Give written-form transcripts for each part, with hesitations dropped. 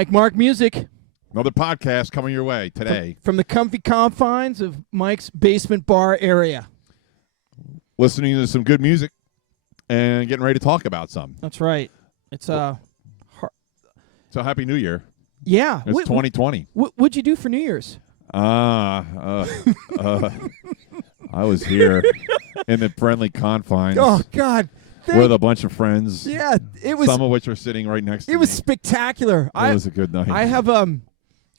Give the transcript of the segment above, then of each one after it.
MikeMarkMusic. Another podcast coming your way today. From the comfy confines of Mike's basement bar area. Listening to some good music and getting ready to talk about some. That's right. It's So Happy New Year. Yeah. It's 2020. What'd you do for New Year's? I was here in the friendly confines. Oh, God. With a bunch of friends. Yeah, it was. Some of which are sitting right next to me. It was spectacular. It was a good night. I have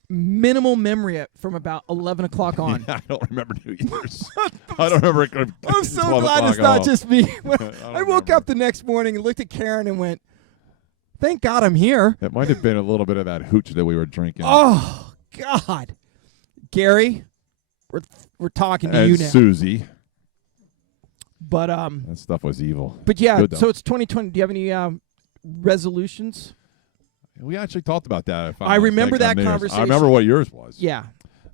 minimal memory from about 11 o'clock on. Yeah, I don't remember New Year's. I don't remember it. I'm so glad it's not just me. I woke up the next morning and looked at Karen and went, thank God I'm here. It might have been a little bit of that hooch that we were drinking. Oh, God. Gary, we're talking to you now. Susie. But that stuff was evil. But yeah, so it's 2020. Do you have any resolutions? We actually talked about that. I remember that conversation. I remember what yours was. Yeah.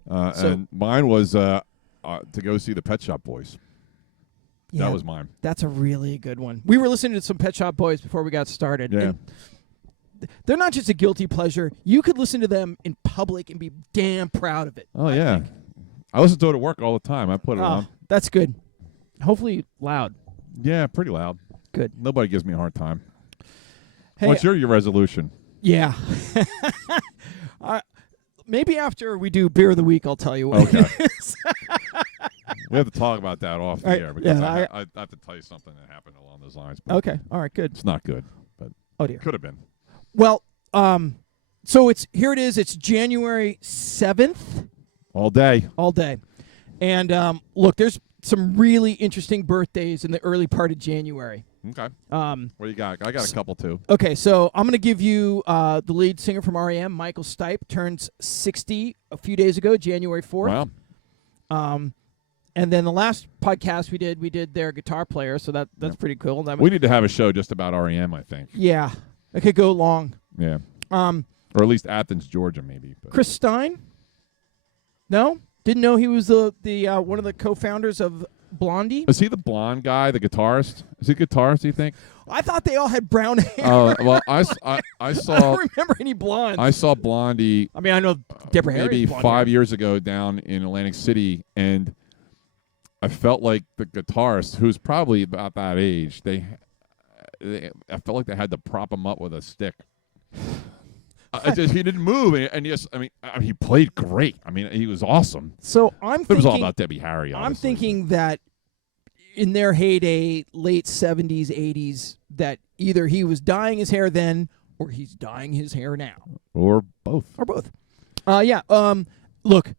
And mine was to go see the Pet Shop Boys. Yeah, that was mine. That's a really good one. We were listening to some Pet Shop Boys before we got started. Yeah. And they're not just a guilty pleasure. You could listen to them in public and be damn proud of it. Oh, yeah. I listen to it at work all the time. I put it on. That's good. Hopefully loud. Yeah, pretty loud. Good. Nobody gives me a hard time. Hey, What's your resolution? Yeah. Maybe after we do Beer of the Week, I'll tell you what it is. We have to talk about that off the air because I have to tell you something that happened along those lines. Okay. All right, good. It's not good, but dear. Could have been. Well, so here it is. It's January 7th. All day. All day. And look, there's some really interesting birthdays in the early part of January. Okay. What do you got? I got a couple, too. Okay, so I'm going to give you the lead singer from R.E.M., Michael Stipe, turns 60 a few days ago, January 4th. Wow. And then the last podcast we did their guitar player, so that's pretty cool. We need to have a show just about R.E.M., I think. Yeah. It could go long. Yeah. Or at least Athens, Georgia, maybe. But. Chris Stein? No? Didn't know he was the one of the co-founders of Blondie. Is he the blonde guy, the guitarist? Is he a guitarist, do you think? I thought they all had brown hair. Well, I saw. I don't remember any blondes. I saw Blondie. I mean, I know Deborah Harry. Maybe 5 years ago down in Atlantic City, and I felt like the guitarist, who's probably about that age, I felt like they had to prop him up with a stick. He didn't move, and yes, I mean, he played great. I mean, he was awesome. So it was all about Debbie Harry. Obviously. I'm thinking that in their heyday, late 70s, 80s, that either he was dyeing his hair then, or he's dyeing his hair now, or both. Yeah. Look,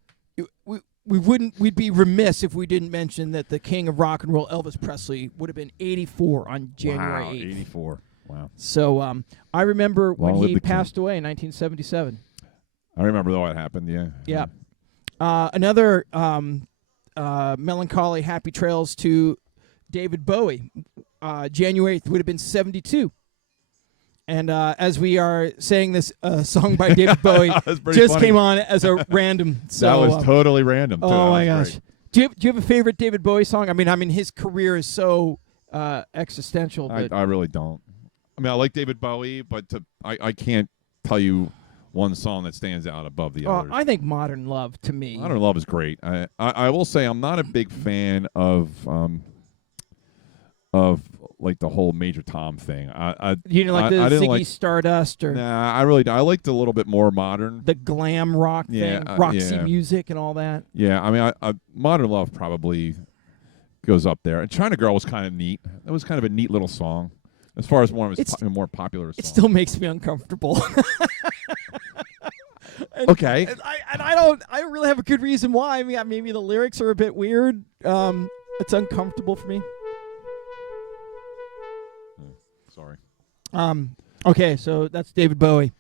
we'd be remiss if we didn't mention that the king of rock and roll, Elvis Presley, would have been 84 on January 8th. 84. Wow. So I remember when he passed away in 1977. I remember though it happened, yeah. Yeah. Another melancholy happy trails to David Bowie. January 8th would have been 72. And as we are saying this song by David Bowie just funny. Came on as a random. So, that was totally random. Oh, my gosh. Great. Do you have a favorite David Bowie song? I mean, his career is so existential. But I really don't. I mean, I like David Bowie, but I can't tell you one song that stands out above the others. I think Modern Love, to me. Modern Love is great. I will say I'm not a big fan of like the whole Major Tom thing. You didn't like the Ziggy Stardust? Or nah, I really I liked a little bit more modern. The glam rock thing, Roxy Music and all that. Yeah, I mean, Modern Love probably goes up there. And China Girl was kind of neat. That was kind of a neat little song. As far as one of his more popular songs. It still makes me uncomfortable. Okay. And I don't really have a good reason why. I mean, maybe the lyrics are a bit weird. It's uncomfortable for me. Sorry. Okay, so that's David Bowie.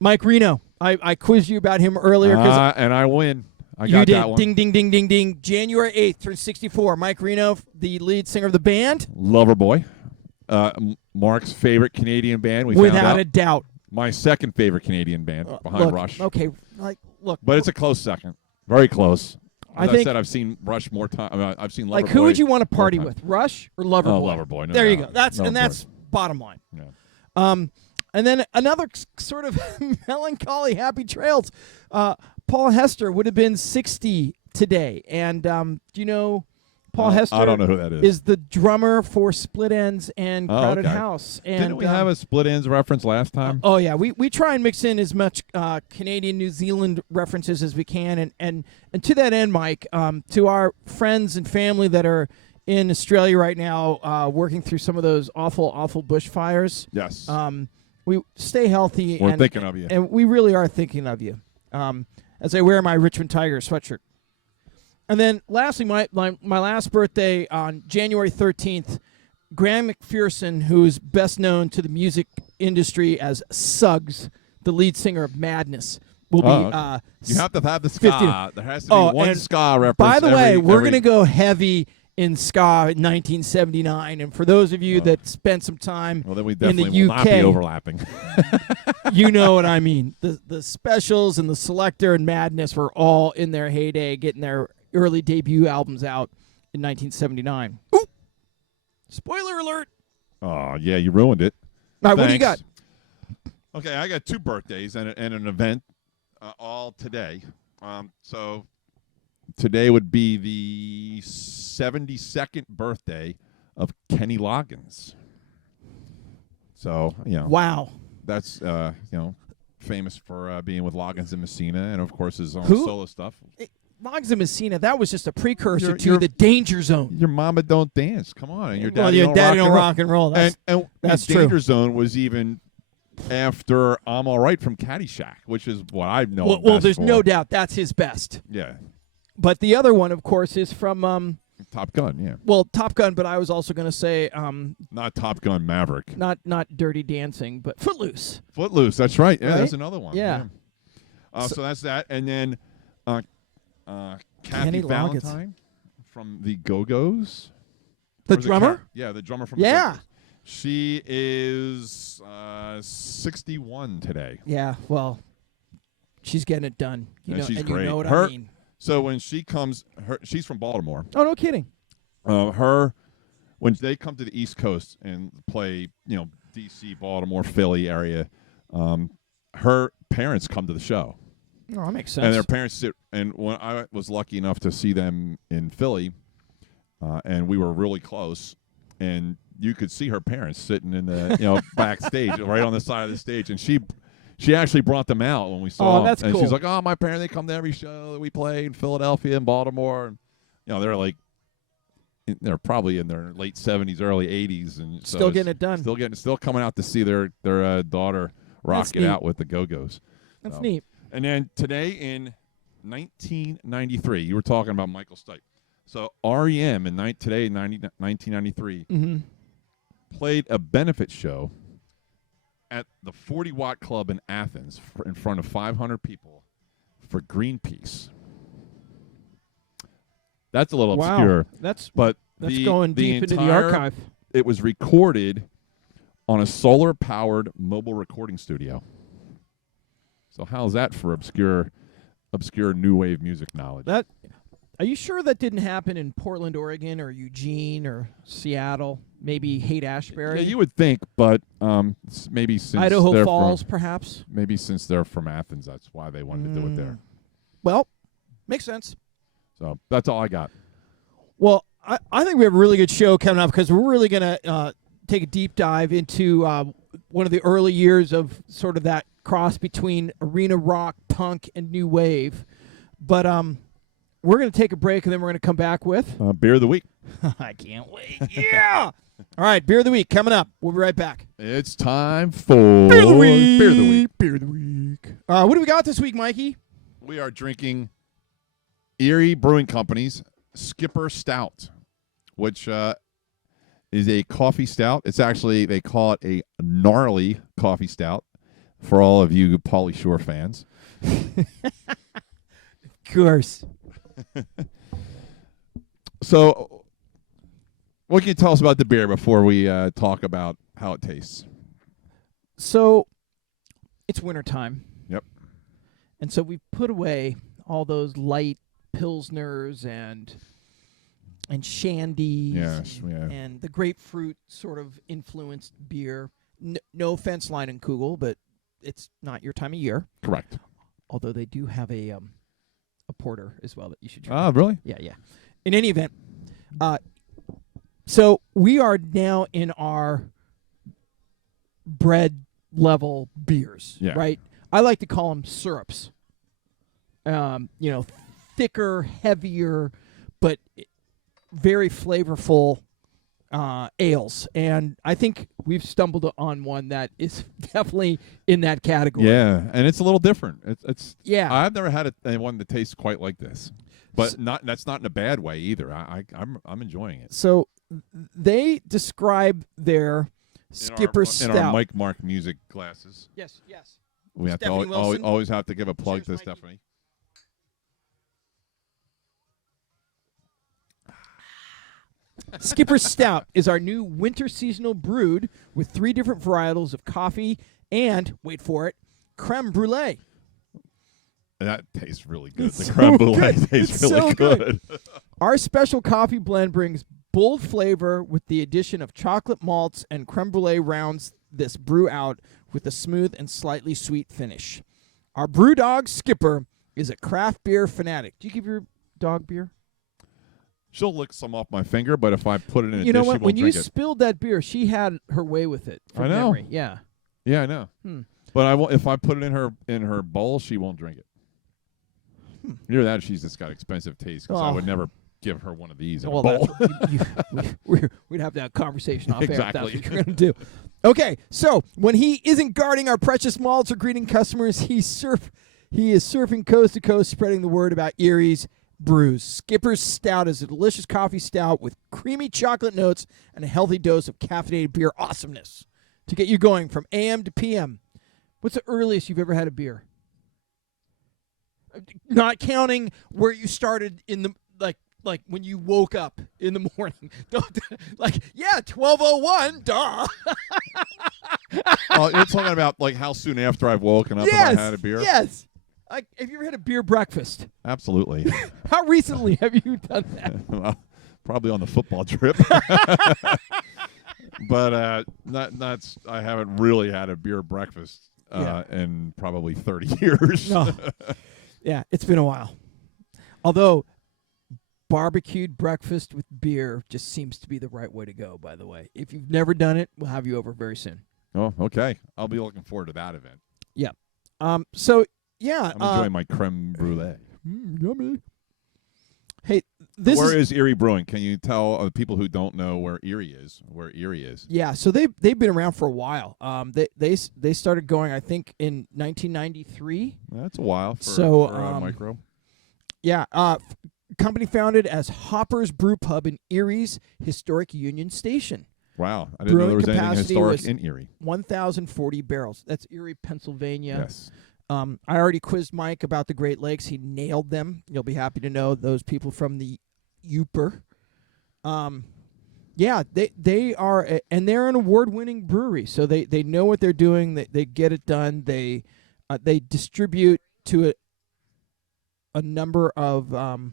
Mike Reno. I quizzed you about him earlier. And I win. I got that one. Ding, ding, ding, ding, ding. January 8th, turns 64. Mike Reno, the lead singer of the band. Loverboy. Mark's favorite Canadian band. Without a doubt. My second favorite Canadian band behind Rush. Okay, look. But it's a close second. Very close. As I think, said, I've seen Rush more time. I've seen Loverboy. Like, who would you want to party with, Rush or Loverboy? Oh, Loverboy. There you go. That's bottom line. Yeah. And then another sort of melancholy happy trails. Paul Hester would have been 60 today. And do you know Paul Hester? I don't know who that is. Is the drummer for Split Enz and Crowded okay. House. And, Didn't we have a Split Enz reference last time? Oh, yeah. We try and mix in as much Canadian, New Zealand references as we can. And to that end, Mike, to our friends and family that are in Australia right now working through some of those awful, awful bushfires. Yes. We stay healthy. We're thinking of you. And we really are thinking of you as I wear my Richmond Tiger sweatshirt. And then lastly, my last birthday on January 13th, Graham McPherson, who's best known to the music industry as Suggs, the lead singer of Madness, will be you have to have the ska. 50. There has to be one ska reference. By the way, we're going to go heavy in ska in 1979, and for those of you that spent some time then we in the definitely will UK, not be overlapping. you know what I mean. The Specials and the Selector and Madness were all in their heyday, getting their early debut albums out in 1979. Ooh! Spoiler alert! Oh, yeah, you ruined it. All right, what do you got? Okay, I got 2 birthdays and an event all today. So today would be the 72nd birthday of Kenny Loggins. So, Wow. that's, famous for being with Loggins and Messina and, of course, his own Who? solo stuff. Loggins and Messina, that was just a precursor to the Danger Zone. Your mama don't dance. Come on. And your daddy, your daddy don't rock and roll. And that's Danger true. Zone was even after I'm All Right from Caddyshack, which is what I know. Well, there's no doubt that's his best. Yeah. But the other one, of course, is from Top Gun, yeah. Well, Top Gun, but I was also going to say not Top Gun Maverick. Not Dirty Dancing, but Footloose. Footloose, that's right. Yeah, right? that's another one. Yeah. So that's that. And then Kenny Kathy Valentine from the Go-Go's. The drummer? Yeah, the drummer from Yeah. the Go-Go's. She is 61 today. Yeah, well, she's getting it done. She's and great. You know what I mean. So when she comes, she's from Baltimore. Oh, no kidding. When they come to the East Coast and play, D.C., Baltimore, Philly area, her parents come to the show. Oh, that makes sense. And their parents sit, and when I was lucky enough to see them in Philly, and we were really close, and you could see her parents sitting in the backstage, right on the side of the stage, and she actually brought them out when we saw them. That's and cool. She's like, my parents, they come to every show that we play in Philadelphia and Baltimore. And, they're probably in their late 70s, early 80s. And still getting it done. Still coming out to see their daughter rock it out with the Go-Go's. That's neat. And then today in 1993, you were talking about Michael Stipe. So REM in 1993 played a benefit show at the 40 Watt Club in Athens in front of 500 people for Greenpeace. That's a little obscure. That's the, going deep into the archive. It was recorded on a solar-powered mobile recording studio. So how's that for obscure new wave music knowledge? Are you sure that didn't happen in Portland, Oregon, or Eugene, or Seattle? Maybe Haight-Ashbury? Yeah, you would think, but maybe since Idaho Falls, perhaps? Maybe since they're from Athens, that's why they wanted to do it there. Well, makes sense. So that's all I got. Well, I think we have a really good show coming up because we're really going to take a deep dive into one of the early years of sort of that cross between arena rock, punk, and new wave. But we're going to take a break, and then we're going to come back with Beer of the Week. I can't wait. Yeah! All right, Beer of the Week coming up. We'll be right back. It's time for Beer of the Week. Beer of the Week. Beer of the Week. What do we got this week, Mikey? We are drinking Erie Brewing Company's Skipper Stout, which is a coffee stout. It's actually, they call it a gnarly coffee stout for all of you Pauly Shore fans. Of course. So, what can you tell us about the beer before we talk about how it tastes? So, it's wintertime. Yep. And so we've put away all those light pilsners and shandies Yeah. and the grapefruit sort of influenced beer. no offense, Line and Kugel, but it's not your time of year. Correct. Although they do have a porter as well that you should try. Oh, really? Yeah. In any event, so we are now in our bread level beers, right? I like to call them syrups. Thicker, heavier, but very flavorful ales. And I think we've stumbled on one that is definitely in that category. Yeah, and it's a little different. It's I've never had one that tastes quite like this, but that's not in a bad way either. I'm enjoying it. So they describe their Skipper Stout. In our MikeMarkMusic glasses. Yes. We have Stephanie to Wilson. always have to give a plug Cheers, to Mikey. Stephanie. Skipper Stout is our new winter seasonal brewed with 3 different varietals of coffee and, wait for it, creme brulee. That tastes really good. It's The so creme brulee good. tastes It's really so good. Our special coffee blend brings bold flavor with the addition of chocolate malts, and creme brulee rounds this brew out with a smooth and slightly sweet finish. Our brew dog, Skipper, is a craft beer fanatic. Do you give your dog beer? She'll lick some off my finger, but if I put it in a dish, You know she what? won't When you drink it. spilled that beer, she had her way with it. From I know. Memory. Yeah. Yeah, I know. But I won't, if I put it in her bowl, she won't drink it. Either that or she's just got expensive taste, because I would never give her one of these in a bowl. We'd have to have a conversation off air if that's Exactly. what you're going to do. Okay, so when he isn't guarding our precious malts or greeting customers, he is surfing coast to coast, spreading the word about Erie's brews. Skipper's Stout is a delicious coffee stout with creamy chocolate notes and a healthy dose of caffeinated beer awesomeness to get you going from AM to PM. What's the earliest you've ever had a beer? Not counting where you started in the like when you woke up in the morning. 12:01, duh. Oh, you're talking about like how soon after I've woken up Yes, have I had a beer? Yes. Like, have you ever had a beer breakfast? Absolutely. How recently have you done that? Well, probably on the football trip. But I haven't really had a beer breakfast in probably 30 years. No. Yeah, it's been a while. Although barbecued breakfast with beer just seems to be the right way to go, by the way. If you've never done it, we'll have you over very soon. Oh, okay. I'll be looking forward to that event. Yeah. I'm enjoying my creme brulee. Yummy. Hey, where is Erie Brewing? Can you tell people who don't know where Erie is? Yeah, so they've been around for a while. They started going, I think, in 1993. That's a while for a micro. Yeah, company founded as Hopper's Brew Pub in Erie's historic Union Station. Wow, I didn't know there was anything historic in Erie. 1,040 barrels. That's Erie, Pennsylvania. Yes. I already quizzed Mike about the Great Lakes. He nailed them. You'll be happy to know those people from the Uper. Yeah, they are, and they're an award-winning brewery, so they know what they're doing. They get it done. They distribute to a number of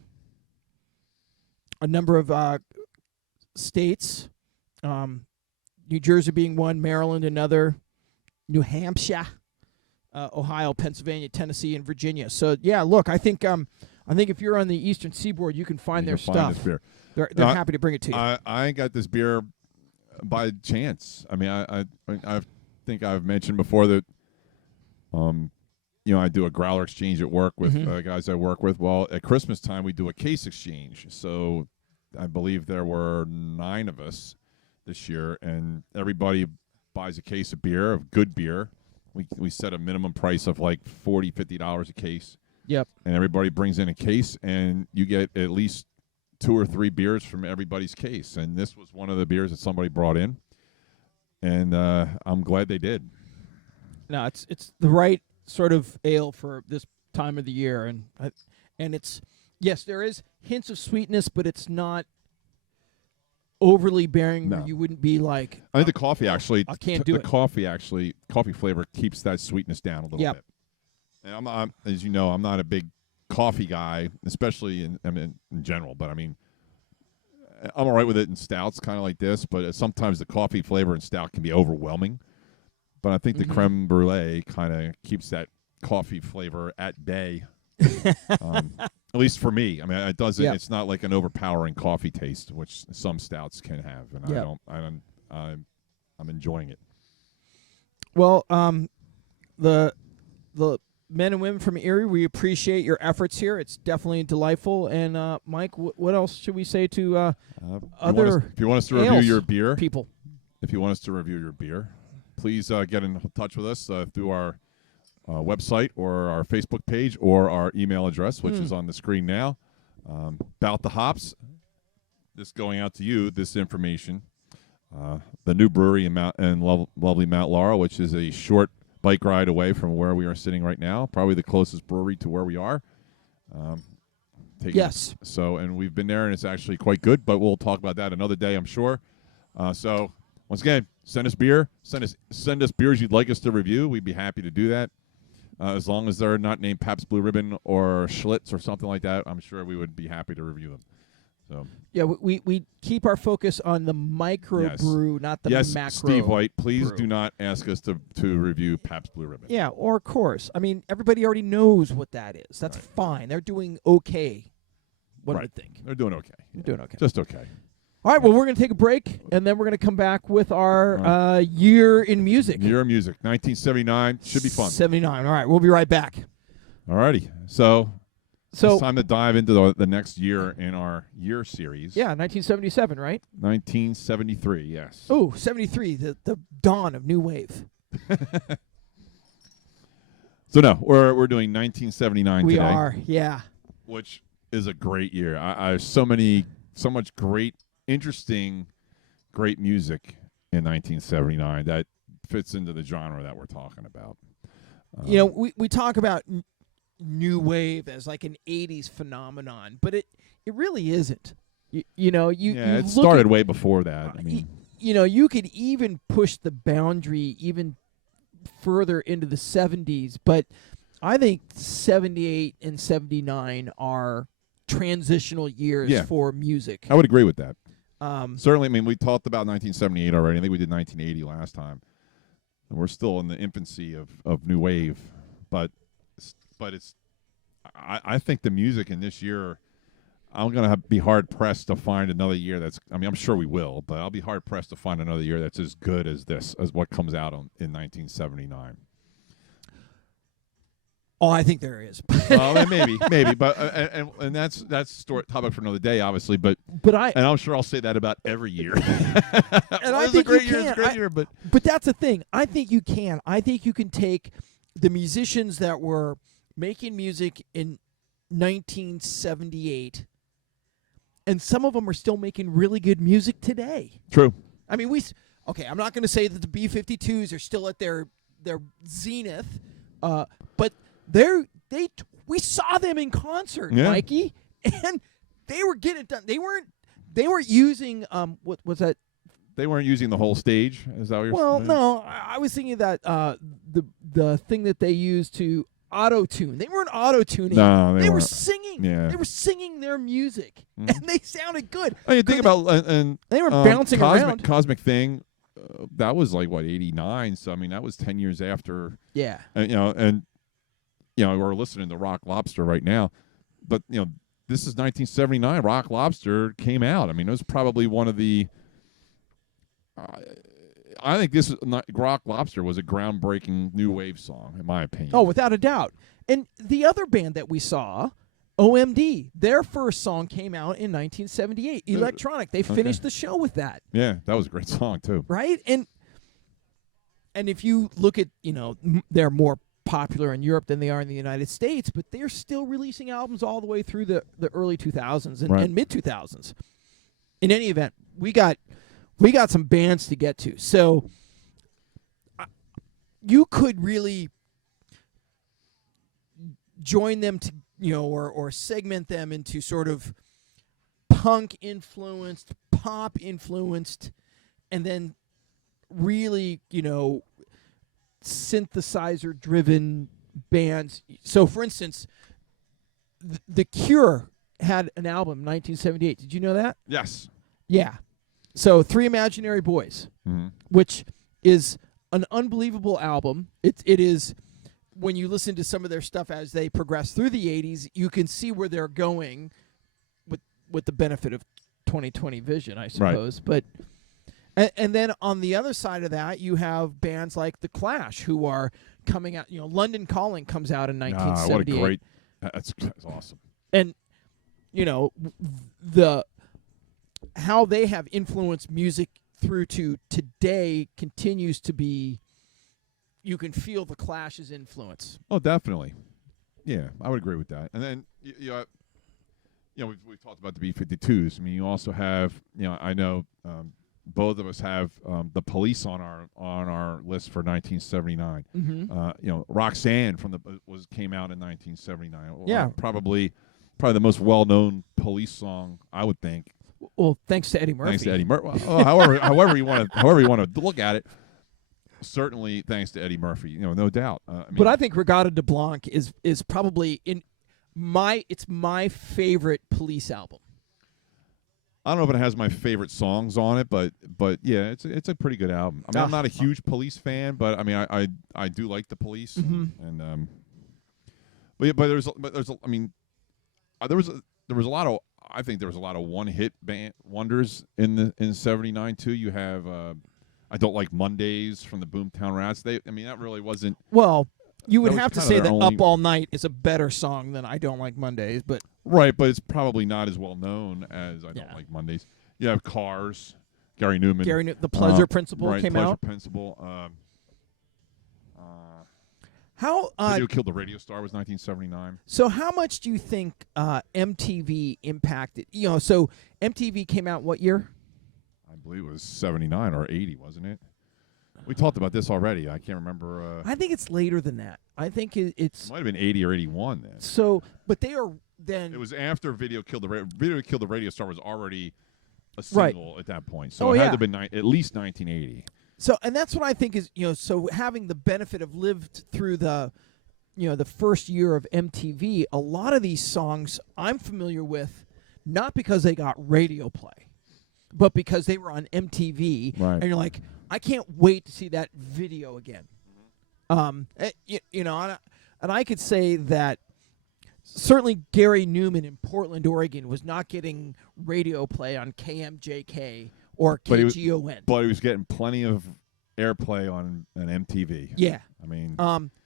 states. New Jersey being one, Maryland another, New Hampshire, Ohio, Pennsylvania, Tennessee, and Virginia. So yeah, look, I think if you're on the Eastern Seaboard, you can find their stuff. This beer. They're happy to bring it to you. I got this beer by chance. I mean, I think I've mentioned before that, I do a growler exchange at work with guys I work with. Well, at Christmas time, we do a case exchange. So I believe there were 9 of us this year, and everybody buys a case of beer, of good beer. We set a minimum price of like $40, $50 a case. Yep. And everybody brings in a case, and you get at least 2 or 3 beers from everybody's case. And this was one of the beers that somebody brought in, and I'm glad they did. No, it's the right sort of ale for this time of the year, and it's, yes, there is hints of sweetness, but it's not overly bearing. No. Where you wouldn't be like, I think the coffee actually, I can't do it. Coffee flavor keeps that sweetness down a little bit. And I'm, as you know, I'm not a big coffee guy, especially in general. But I mean, I'm all right with it in stouts, kind of like this. But sometimes the coffee flavor in stout can be overwhelming. but I think the creme brulee kind of keeps that coffee flavor at bay. At least for me. I mean, it doesn't. Yep. It's not like an overpowering coffee taste, which some stouts can have, and Yep. I'm enjoying it. Well, the men and women from Erie, we appreciate your efforts here. It's definitely delightful. And Mike, what else should we say to other if you want us to review your beer, people? If you want us to review your beer, please get in touch with us through our website or our Facebook page or our email address, which is on the screen now. About the hops, this going out to you, this information. The new brewery in lovely Mount Laurel, which is a short bike ride away from where we are sitting right now, probably the closest brewery to where we are. Yes. So, and we've been there, and it's actually quite good, but we'll talk about that another day, I'm sure. So, once again, send us beer. Send us beers you'd like us to review. We'd be happy to do that. As long as they're not named Pabst Blue Ribbon or Schlitz or something like that, I'm sure we would be happy to review them. So yeah, we keep our focus on the micro brew, not the macro. Yes, Steve White, please brew. do not ask us to review Pabst Blue Ribbon. Yeah, or Coors. I mean, everybody already knows what that is. That's fine. They're doing okay, one would think. They're doing okay. They're doing okay. Just okay. All right, well, we're going to take a break, and then we're going to come back with our year in music. Year in music, 1979. Should be fun. 79. All right, we'll be right back. All righty. So it's time to dive into the next year in our year series. Yeah, 1977, right? 1973, yes. Oh, 73, the dawn of new wave. So no, we're doing 1979 we today. We are, yeah. Which is a great year. I have so much great, interesting, great music in 1979 that fits into the genre that we're talking about. We talk about new wave as like an 80s phenomenon, but it really isn't. It started way before that. I mean, you could even push the boundary even further into the 70s, but I think 78 and 79 are transitional years for music. I would agree with that. Certainly, I mean, we talked about 1978 already. I think we did 1980 last time. And we're still in the infancy of new wave, but it's. I think the music in this year, I'm going to be hard pressed to find another year that's. I mean, I'm sure we will, but I'll be hard pressed to find another year that's as good as what comes out in 1979. Oh, I think there is. Well, maybe, but and that's topic for another day, obviously. But I'm sure I'll say that about every year. And I think it's a great year, but that's the thing. I think you can. I think you can take the musicians that were making music in 1978, and some of them are still making really good music today. True. I mean, I'm not going to say that the B-52s are still at their zenith, but we saw them in concert, Mikey, and they were getting it done. They weren't using what was that? They weren't using the whole stage. Is that what you're saying? Well, no, I was thinking that the thing that they used to auto-tune. They weren't auto-tuning. No, they were singing. Yeah. They were singing their music, and they sounded good. I mean, think about and they were bouncing around. Cosmic Thing, that was like what 89. So I mean, that was 10 years after. Yeah. And we're listening to Rock Lobster right now, but this is 1979. Rock Lobster came out. I mean, it was probably one of the. I think Rock Lobster was a groundbreaking new wave song, in my opinion. Oh, without a doubt. And the other band that we saw, OMD, their first song came out in 1978, Electronic. They finished the show with that. Yeah, that was a great song too. Right? And if you look at, they're more popular in Europe than they are in the United States, but they're still releasing albums all the way through the early 2000s and mid 2000s. In any event, we got some bands to get to. So you could really join them to, or segment them into sort of punk influenced, pop influenced, and then really, synthesizer driven bands. So for instance, The Cure had an album in 1978. Did you know that? Yes. Yeah. So Three Imaginary Boys, mm-hmm. which is an unbelievable album. It is, when you listen to some of their stuff as they progress through the 80s, you can see where they're going with the benefit of 20/20 vision, I suppose. Right. But and then on the other side of that, you have bands like The Clash who are coming out. London Calling comes out in 1978. What a great! That's awesome. And how they have influenced music through to today continues to be. You can feel The Clash's influence. Oh, definitely. Yeah, I would agree with that. And then we've talked about the B-52s. I mean, you also have, I know both of us have the Police on our list for 1979. Mm-hmm. Roxanne came out in 1979. Yeah, probably the most well-known Police song, I would think. Well, thanks to Eddie Murphy. Thanks to Eddie Murphy. However you want to look at it. Certainly, thanks to Eddie Murphy. No doubt. But I think Regatta de Blanc is probably it's my favorite Police album. I don't know if it has my favorite songs on it, but yeah, it's a pretty good album. I mean, I'm not a huge Police fan, but I mean, I do like the Police, mm-hmm. and there was a lot of, I think there was a lot of one-hit wonders in '79 too. You have I Don't Like Mondays from the Boomtown Rats. That really wasn't. Well, you would have to say that Up All Night is a better song than I Don't Like Mondays, but right, but it's probably not as well known as I Don't Like Mondays. You have Cars, Gary Newman, The Pleasure Principle came Pleasure out. Principle. How Video Killed the Radio Star was 1979. So how much do you think MTV impacted? So MTV came out what year? I believe it was 79 or 80, wasn't it? We talked about this already. I can't remember. I think it's later than that. I think it might have been 80 or 81 then. So, but they are then. It was after Video Killed the Radio Star was already a single at that point. So it had to have been at least 1980. So, and that's what I think is, so having the benefit of lived through the first year of MTV, a lot of these songs I'm familiar with, not because they got radio play, but because they were on MTV, right. And you're like, I can't wait to see that video again. And I could say that certainly Gary Newman in Portland, Oregon, was not getting radio play on KMJK or KGON. But he was getting plenty of airplay on an MTV. Yeah. I mean,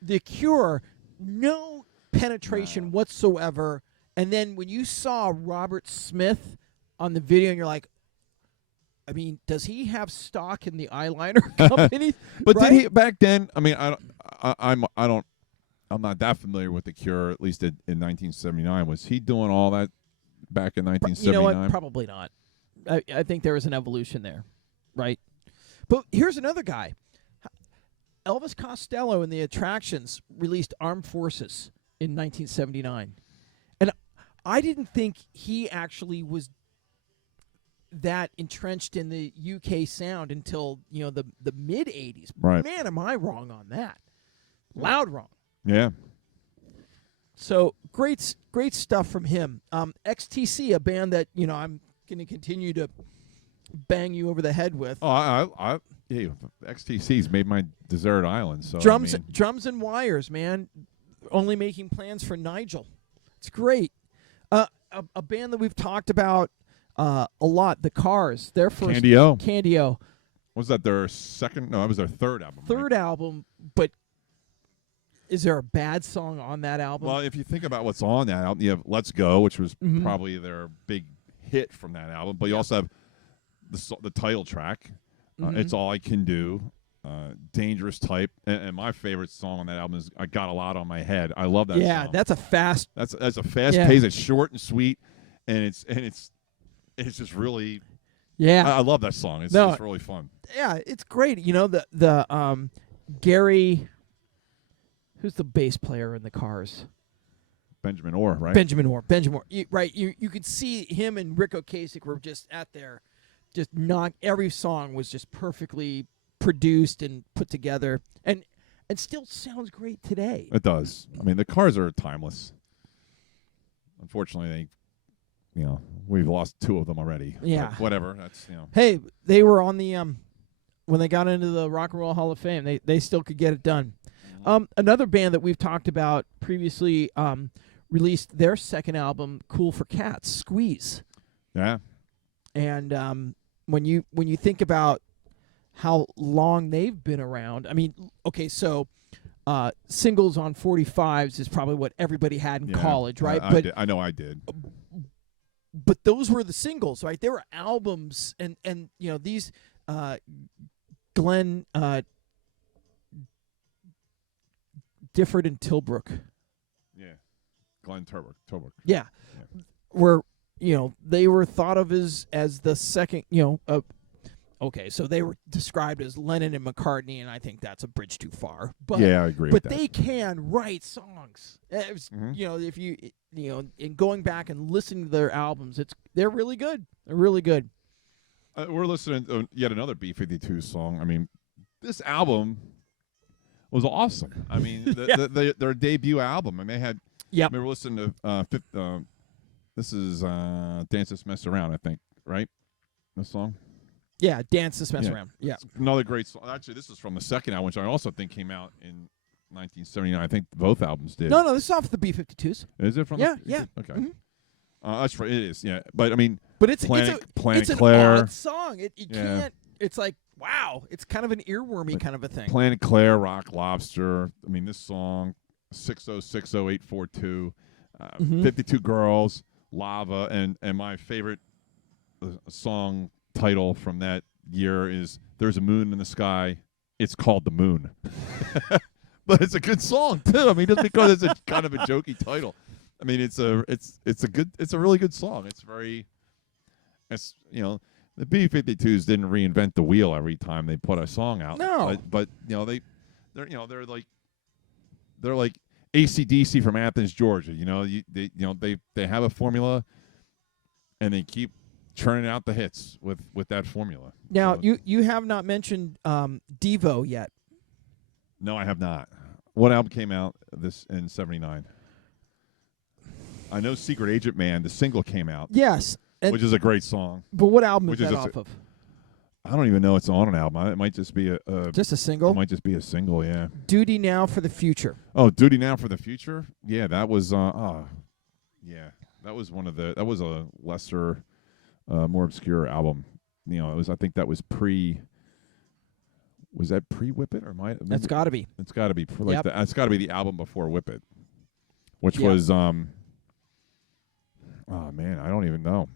The Cure, no penetration whatsoever. And then when you saw Robert Smith on the video, and you're like, I mean, does he have stock in the eyeliner company? But right? did he back then? I mean, I'm not that familiar with The Cure. At least in 1979, was he doing all that back in 1979? You know what? Probably not. I think there was an evolution there, right? But here's another guy. Elvis Costello and the Attractions released Armed Forces in 1979. And I didn't think he actually was that entrenched in the UK sound until, the mid-'80s. Right. Man, am I wrong on that. Loud wrong. Yeah. So great stuff from him. XTC, a band that, I'm going to continue to bang you over the head with. Oh, XTC's made my desert island. So Drums and Wires, man. Only Making Plans for Nigel. It's great. A band that we've talked about a lot, The Cars. Their first Candy-O. Was that their second? No, that was their third album. Third album, but is there a bad song on that album? Well, if you think about what's on that album, you have Let's Go, which was probably their big hit from that album. But you also have the title track, It's All I Can Do, Dangerous Type, and my favorite song on that album is I Got a Lot on My Head. I love that song. Yeah, that's a fast. That's a fast pace. It's short and sweet, and it's just really. Yeah, I love that song. It's really fun. Yeah, it's great. The Gary, who's the bass player in The Cars? Benjamin Orr, right? Benjamin Orr. Right. You could see him and Rick Ocasek were just at there, just every song was just perfectly produced and put together, and still sounds great today. It does. I mean, the Cars are timeless. Unfortunately, we've lost two of them already. Yeah. But whatever. That's Hey, they were on the when they got into the Rock and Roll Hall of Fame. They still could get it done. Another band that we've talked about previously released their second album, Cool for Cats, Squeeze. Yeah. And when you think about how long they've been around, I mean, okay, so singles on 45s is probably what everybody had in college, right? I know I did. But those were the singles, right? There were albums, and you know, these Glenn Difford and Tilbrook. Yeah. Glenn Tilbrook. Yeah. Were, you know, they were thought of as the second, you know, okay, so they were described as Lennon and McCartney, and I think that's a bridge too far. But yeah, I agree with that. But they can write songs. You know, if you know, in going back and listening to their albums, they're really good. They're really good. We're listening to yet another B-52 song. I mean, this album was awesome. I mean, their debut album, and they had. Yeah. We were listening to this is Dance This Mess Around, I think, right? This song. Yeah, Dance This Mess Around. Yeah. It's another great song. Actually, this is from the second album, which I also think came out in 1979. I think both albums did. No, this is off the B-52s. Is it from? Yeah. Okay. Mm-hmm. That's right. It is. Yeah, but I mean, it's Planet an Claire odd song. You can't. It's like, wow. It's kind of an earwormy kind of a thing. Planet Claire, Rock Lobster. I mean, this song 6060842, 52 Girls, Lava, and my favorite song title from that year is "There's a Moon in the Sky. It's called The Moon." But it's a good song too. I mean, just because it's a kind of a jokey title. I mean, it's a really good song. It's you know, the B-52s didn't reinvent the wheel every time they put a song out. No, but you know they're like AC/DC from Athens, Georgia. You know, they have a formula, and they keep churning out the hits with that formula. Now, so, you have not mentioned Devo yet. No, I have not. What album came out in '79? I know Secret Agent Man, the single came out. Yes. Which is a great song. But what album is that off of? I don't even know it's on an album. It might just be just a single? It might just be a single, yeah. Duty Now for the Future. Oh, Duty Now for the Future? Yeah, that was that was that was a lesser more obscure album. You know, I think that was was that pre-Whip It or might? That's got to be. It's got to be it's got to be the album before Whip It, which was oh man, I don't even know.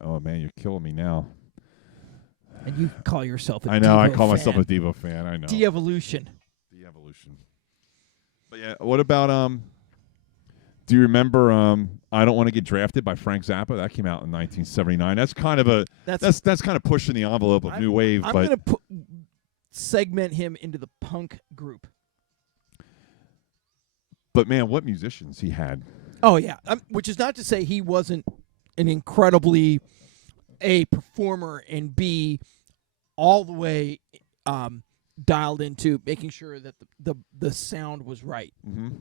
Oh man, you're killing me now. And you call yourself a Devo fan. I know, I call myself a Devo fan. I know. De-Evolution. But yeah, what about do you remember I Don't Want to Get Drafted by Frank Zappa? That came out in 1979. That's kind of that's kind of pushing the envelope of new wave. I'm going to segment him into the punk group. But man, what musicians he had. Oh yeah, which is not to say he wasn't an incredibly A, performer, and B, all the way dialed into making sure that the sound was right. Mm-hmm.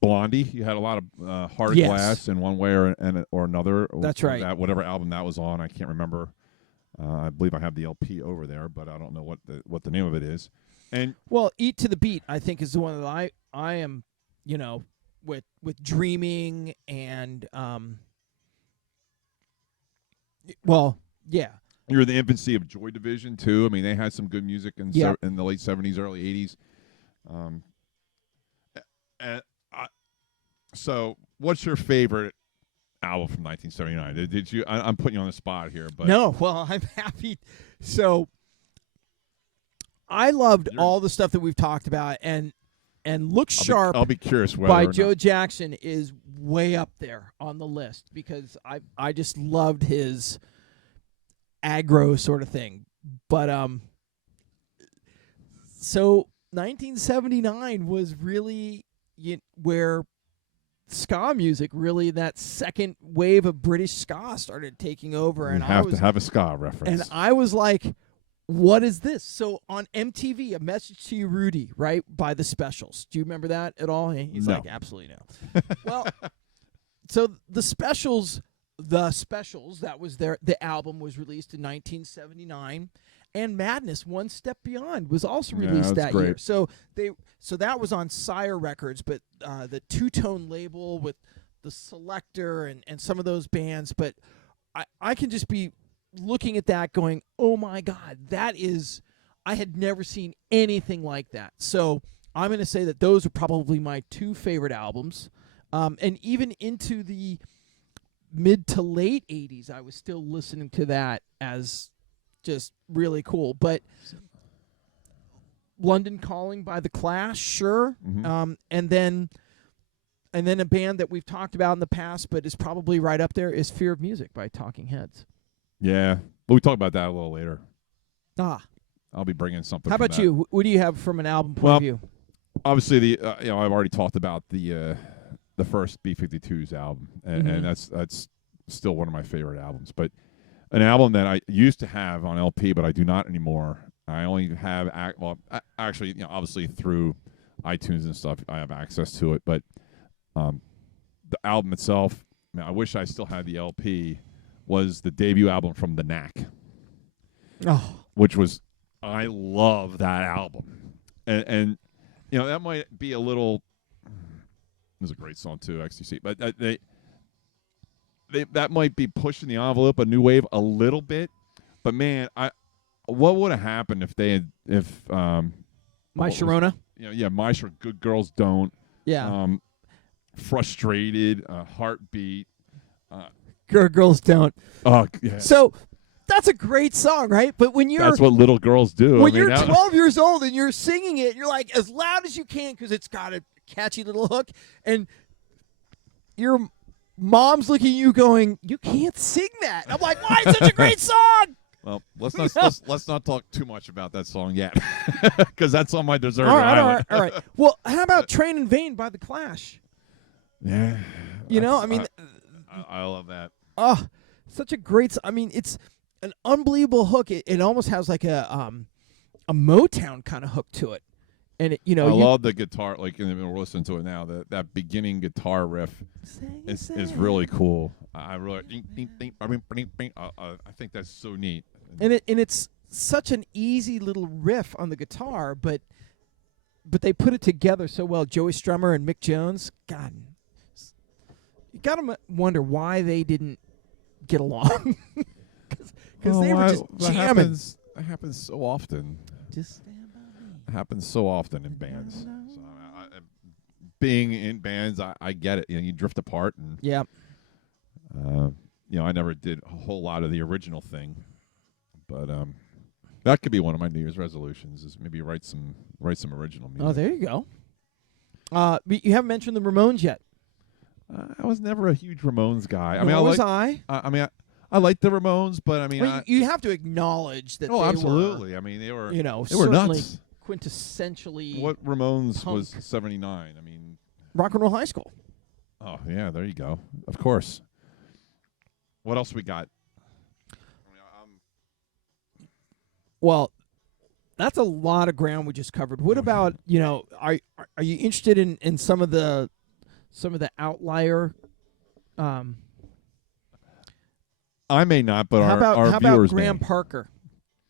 Blondie, you had a lot of hard glass in one way or another. That's right. Whatever album that was on, I can't remember. I believe I have the LP over there, but I don't know what the name of it is. And well, Eat to the Beat, I think, is the one that I am, you know, with Dreaming and well, yeah. You're in the infancy of Joy Division too. I mean, they had some good music in the late '70s, early '80s. So, what's your favorite album from 1979? Did you? I'm putting you on the spot here, but no. Well, I'm happy. So, I loved all the stuff that we've talked about, and Look Sharp. I'll be curious whether by Joe Jackson is way up there on the list because I just loved his aggro sort of thing. But so 1979 was really where ska music, really that second wave of British ska started taking over, and I have to have a ska reference. And I was like, what is this? So on MTV, A Message to You, Rudy, right, by The Specials. Do you remember that at all? He's like, absolutely no. Well, so The Specials, that was the album was released in 1979, and Madness, One Step Beyond, was also Yeah, released that's that year. great. So that was on Sire Records, but the two-tone label with the Selector and some of those bands. But I can just be looking at that going, oh my God, I had never seen anything like that. So I'm going to say that those are probably my two favorite albums. And even into the mid to late 80s, I was still listening to that as just really cool. But London Calling by The Clash, sure. Mm-hmm. And then a band that we've talked about in the past, but is probably right up there, is Fear of Music by Talking Heads. Yeah, but we talk about that a little later. I'll be bringing something. How from about that. you? What do you have from an album point of view? Obviously, I've already talked about the first B-52s album, and that's still one of my favorite albums. But an album that I used to have on LP, but I do not anymore. I only have actually, obviously through iTunes and stuff, I have access to it. But the album itself, I wish I still had the LP. Was the debut album from The Knack, which was, I love that album, and that might be a little. It was a great song too, XTC, but they that might be pushing the envelope of new wave a little bit. But man, what would have happened if My Sharona? My Sharona, Good Girls Don't. Yeah. Frustrated, Heartbeat. Girls Don't. Oh, yeah. So that's a great song, right? But when that's what little girls do. When you're 12 years old and you're singing it, you're like as loud as you can because it's got a catchy little hook, and your mom's looking at you going, "You can't sing that." And I'm like, "Why? It's such a great song." Well, let's not talk too much about that song yet, because that's on my deserted island. All right. Well, how about "Train in Vain" by The Clash? Yeah. I love that. Oh, such a great. It's an unbelievable hook. It almost has like a Motown kind of hook to it, and I love the guitar. Like, we're listening to it now. That beginning guitar riff is really cool. I think that's so neat. And it's such an easy little riff on the guitar, but they put it together so well. Joey Strummer and Mick Jones, God, you gotta wonder why they didn't get along. Because they were just jamming. That happens so often. Just stand by me. It happens so often in bands. So, being in bands, I get it. You drift apart, and I never did a whole lot of the original thing, but that could be one of my New Year's resolutions: is maybe write some original music. Oh, there you go. But you haven't mentioned the Ramones yet. I was never a huge Ramones guy. I like the Ramones, but you have to acknowledge that. Oh, they absolutely. Were, they were. They were nuts. Quintessentially. What Ramones punk. was 79? Rock and Roll High School. Oh yeah, there you go. Of course. What else we got? Well, that's a lot of ground we just covered. What about are you interested in some of the outlier? I may not, but how our viewers about Graham may. Parker?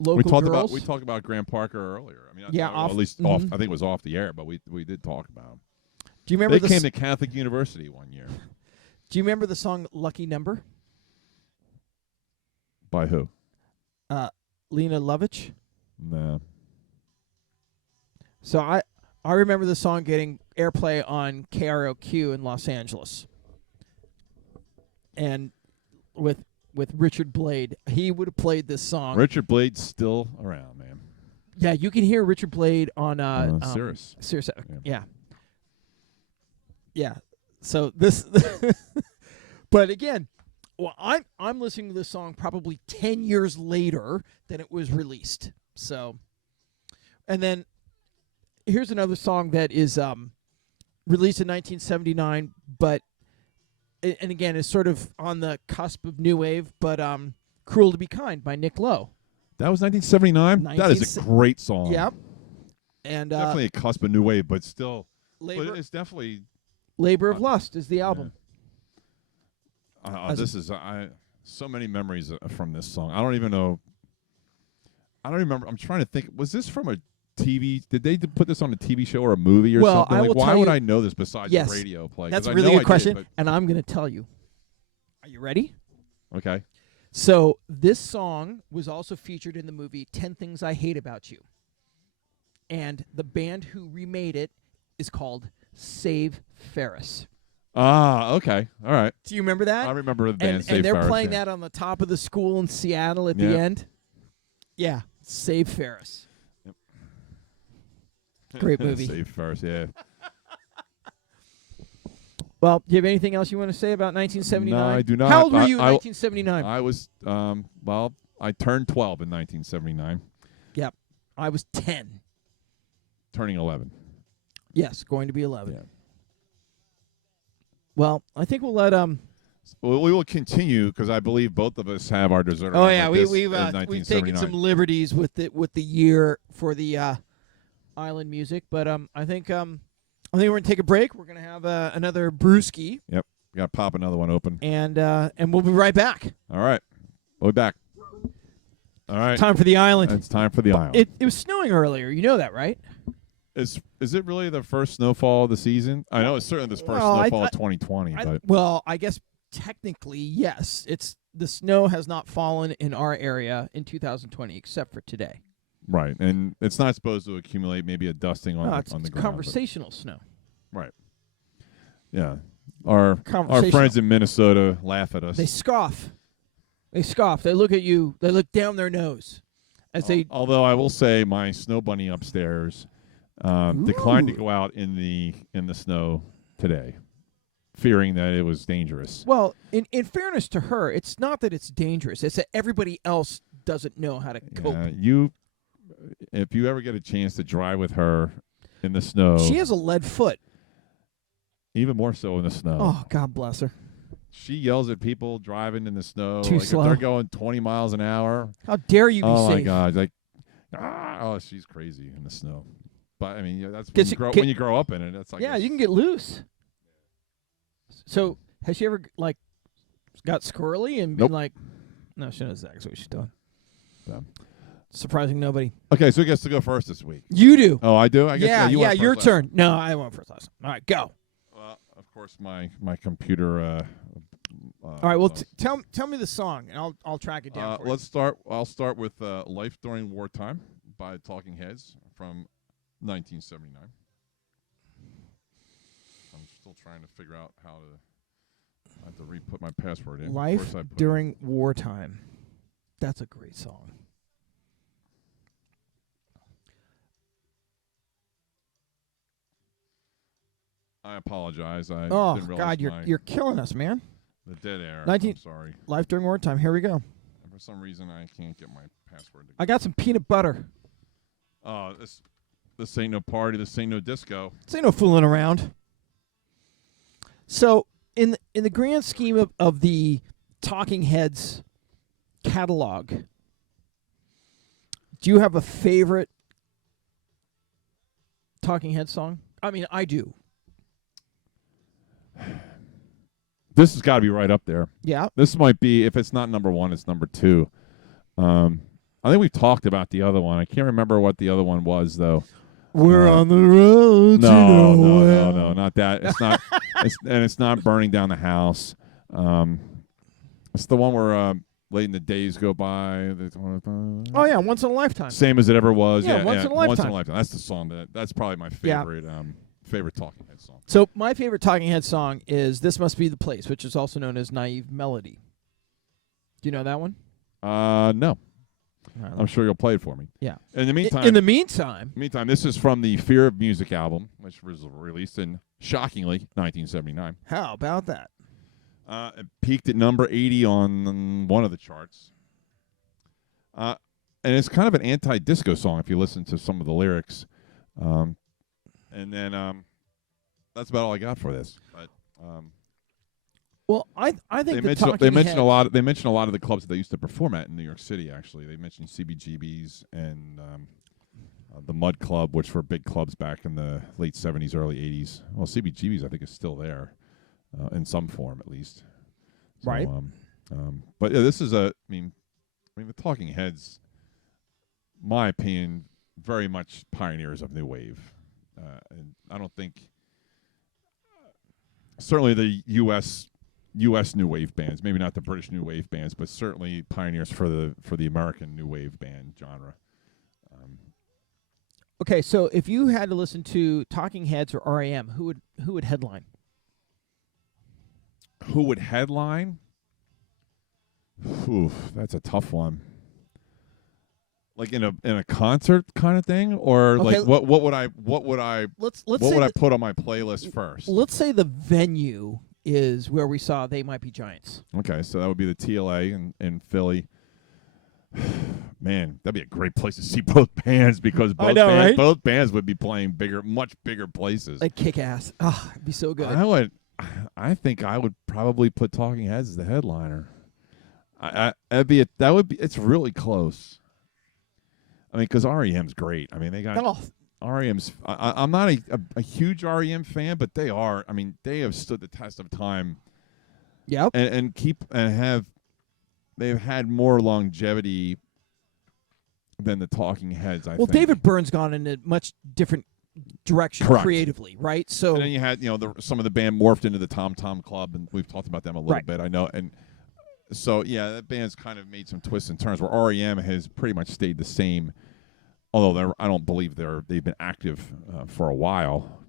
Local girls? We talked about Graham Parker earlier. At least off. I think it was off the air, but we did talk about him. Do you remember? They came to Catholic University one year. Do you remember the song "Lucky Number"? By who? Lena Lovitch. No. So I remember the song getting airplay on KROQ in Los Angeles, and with Richard Blade, he would have played this song. Richard Blade's still around, man. Yeah, you can hear Richard Blade on Sirius. Sirius. Yeah. So this, but again, I'm listening to this song probably 10 years later than it was released. So, and then here's another song that is released in 1979, but and again is sort of on the cusp of new wave, but "Cruel to Be Kind" by Nick Lowe. That was 1979. That is a great song. Yep. And definitely a cusp of new wave, but still, Labor, it's definitely Labor of Lust is the album. This is so many memories from this song. I don't even know. I don't remember. I'm trying to think. Was this from a TV? Did they put this on a TV show or a movie or something? I will why tell would you, I know this besides yes, the radio play? That's a I really know good question, did, and I'm going to tell you. Are you ready? Okay. So this song was also featured in the movie 10 Things I Hate About You. And the band who remade it is called Save Ferris. Ah, okay. All right. Do you remember that? I remember the band Save And they're Ferris, playing that on the top of the school in Seattle at the end. Yeah, Save Ferris. Yep. Great movie. Save Ferris, yeah. Well, do you have anything else you want to say about 1979? No, I do not. How old were you in 1979? I was, I turned 12 in 1979. Yep. I was 10. Turning 11. Yes, going to be 11. Yeah. Well, I think we'll let We will continue because I believe both of us have our dessert. Oh yeah, we've taken some liberties with the year for the island music, but I think we're gonna take a break. We're gonna have another brewski. Yep, we got to pop another one open, and we'll be right back. All right, we'll be back. All right, time for the island. It's time for the island. It was snowing earlier. You know that, right? Is it really the first snowfall of the season? I know it's certainly the first snowfall of 2020. But I guess technically yes. It's the snow has not fallen in our area in 2020 except for today. Right, and it's not supposed to accumulate. Maybe a dusting on the ground. It's conversational snow. Right. Yeah. Our friends in Minnesota laugh at us. They scoff. They look at you. They look down their nose as they. Although I will say, my snow bunny upstairs declined to go out in the snow today, fearing that it was dangerous. Well, in fairness to her, it's not that it's dangerous. It's that everybody else doesn't know how to cope. If you ever get a chance to drive with her in the snow, she has a lead foot. Even more so in the snow. Oh, God bless her. She yells at people driving in the snow. Too slow. If they're going 20 miles an hour. How dare you be safe? Oh, my God. Like, she's crazy in the snow. But, I mean, that's when you grow up in it. That's like you can get loose. So, has she ever, got squirrely and been like, no, she knows exactly what she's doing. So. Surprising nobody. Okay, so who gets to go first this week? You do. Oh, I do? I guess yeah, your turn. No, I went first last time. All right, go. Well, of course, my computer. All right, well, tell me the song, and I'll track it down. I'll start with "Life During Wartime" by Talking Heads from 1979. I'm still trying to figure out how to. I have to re-put my password in. Life During Wartime. That's a great song. I apologize. I oh didn't realize God, you're killing us, man. The dead air. 19 I'm sorry. Life During Wartime. Here we go. And for some reason, I can't get my password. I got some peanut butter. Oh, this ain't no party. This ain't no disco. This ain't no fooling around. So, in the grand scheme of the Talking Heads catalog, do you have a favorite Talking Heads song? I mean, I do. This has got to be right up there. Yeah. This might be, if it's not number one, it's number two. I think we've talked about the other one. I can't remember what the other one was, though. We're on the road to nowhere. No, not that. It's not. It's not Burning Down the House. It's the one where late in the days go by. Oh yeah, Once in a Lifetime. Same as it ever was. Yeah, Once in a Lifetime. Once in a Lifetime. That's the song that's probably my favorite. Favorite Talking Heads song. So my favorite Talking Heads song is "This Must Be the Place," which is also known as "Naive Melody." Do you know that one? No. I'm sure you'll play it for me. Yeah. In the meantime, this is from the Fear of Music album, which was released in, shockingly, 1979. How about that? It peaked at number 80 on one of the charts. And it's kind of an anti-disco song if you listen to some of the lyrics. And then that's about all I got for this. But, well, I think they mention a lot. They mention a lot of the clubs that they used to perform at in New York City. Actually, they mentioned CBGB's and the Mud Club, which were big clubs back in the late '70s, early '80s. Well, CBGB's I think is still there in some form, at least. So, right. But yeah, this is the Talking Heads. my opinion, very much pioneers of new wave. And I don't think certainly the U.S. new wave bands, maybe not the British new wave bands, but certainly pioneers for the American new wave band genre. Okay, so if you had to listen to Talking Heads or REM, who would headline? Who would headline? Oof, that's a tough one. Like in a concert kind of thing, or okay, like what would I put on my playlist first? Let's say the venue is where we saw They Might Be Giants. Okay, so that would be the TLA in Philly. Man, that'd be a great place to see both bands because both bands would be playing much bigger places. Like kick ass. Oh, it'd be so good. I think I would probably put Talking Heads as the headliner. It's really close. I mean, because REM's great. I mean, they got REM's. I'm not a huge REM fan, but they are. I mean, they have stood the test of time. Yep. They've had more longevity than the Talking Heads. I think. David Byrne's gone in a much different direction creatively, right? So and then you had some of the band morphed into the Tom Tom Club, and we've talked about them a little bit. I know, and so yeah, that band's kind of made some twists and turns. Where REM has pretty much stayed the same, although I don't believe they've been active for a while.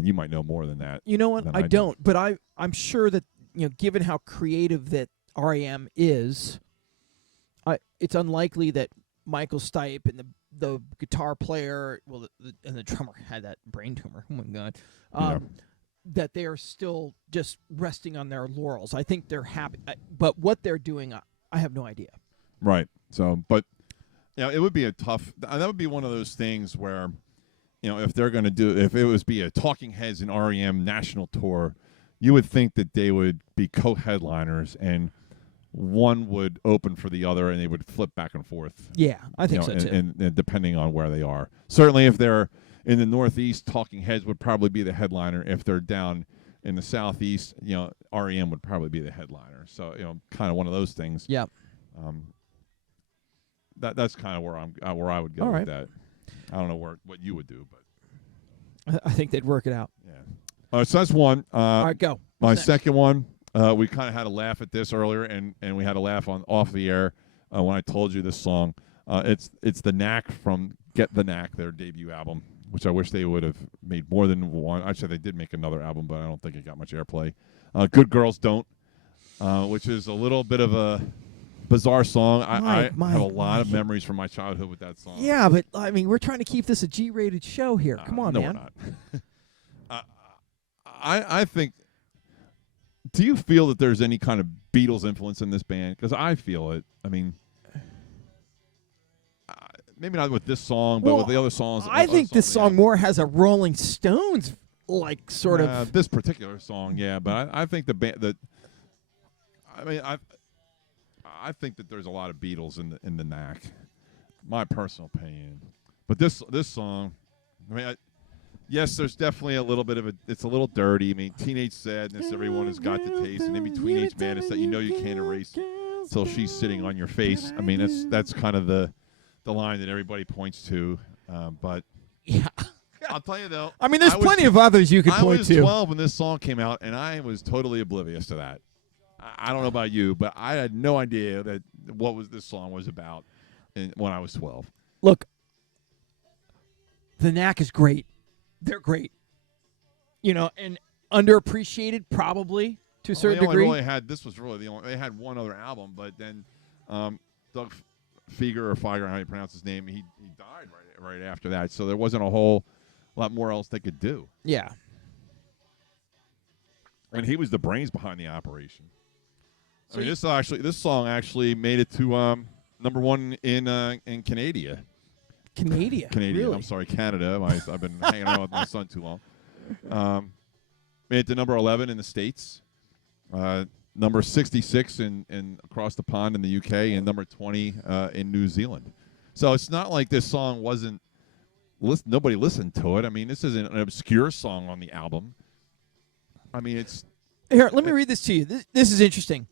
You might know more than that. You know what? I don't, but I'm sure that given how creative that REM is, it's unlikely that Michael Stipe and the guitar player, and the drummer had that brain tumor. Oh my God. That they are still just resting on their laurels. I think they're happy, but what they're doing, I have no idea. Right. So, but it would be that would be one of those things where, if they're going to if it was be a Talking Heads and REM national tour, you would think that they would be co-headliners and one would open for the other and they would flip back and forth. Yeah, I think so too. And depending on where they are. Certainly if they're in the Northeast, Talking Heads would probably be the headliner. If they're down in the Southeast, REM would probably be the headliner. So, kind of one of those things. Yeah. That's kind of where I would go with that. I don't know what you would do, but I think they'd work it out. Yeah. All right, so that's one. All right, go. My second one, we kind of had a laugh at this earlier, and we had a laugh off the air when I told you this song. It's The Knack from Get the Knack, their debut album, which I wish they would have made more than one. Actually, they did make another album, but I don't think it got much airplay. Good Girls Don't, which is a little bit of a bizarre song. I have a lot of memories from my childhood with that song. Yeah, but I mean, we're trying to keep this a G-rated show here. Come on, man. No, we're not. I think. Do you feel that there's any kind of Beatles influence in this band? Because I feel it. I mean, maybe not with this song, but with the other songs. I think this song more has a Rolling Stones sort of. This particular song, yeah, but I think the band I think that there's a lot of Beatles in the Knack, my personal opinion. But this song, I mean, yes, there's definitely a little bit of it's a little dirty. I mean, teenage sadness, everyone has got the taste, and in between age madness that you can't erase till she's sitting on your face. I mean, that's kind of the line that everybody points to. But yeah, I'll tell you though. I mean, there's plenty of others you could point to. I was 12 when this song came out, and I was totally oblivious to that. I don't know about you, but I had no idea that this song was about when I was 12. Look, the Knack is great. They're great. And underappreciated probably to a certain degree. This was really the only. They had one other album, but then Doug Fieger, how you pronounce his name, he died right after that. So there wasn't a whole lot more else they could do. Yeah. And he was the brains behind the operation. So this song actually made it to number one in Canada. Canada. Really? I'm sorry, Canada. I've been hanging out with my son too long. Made it to number 11 in the States, number 66 in across the pond in the UK, and number 20 in New Zealand. So it's not like this song wasn't. Nobody listened to it. I mean, this isn't an obscure song on the album. I mean, it's. Here, let me read this to you. This is interesting.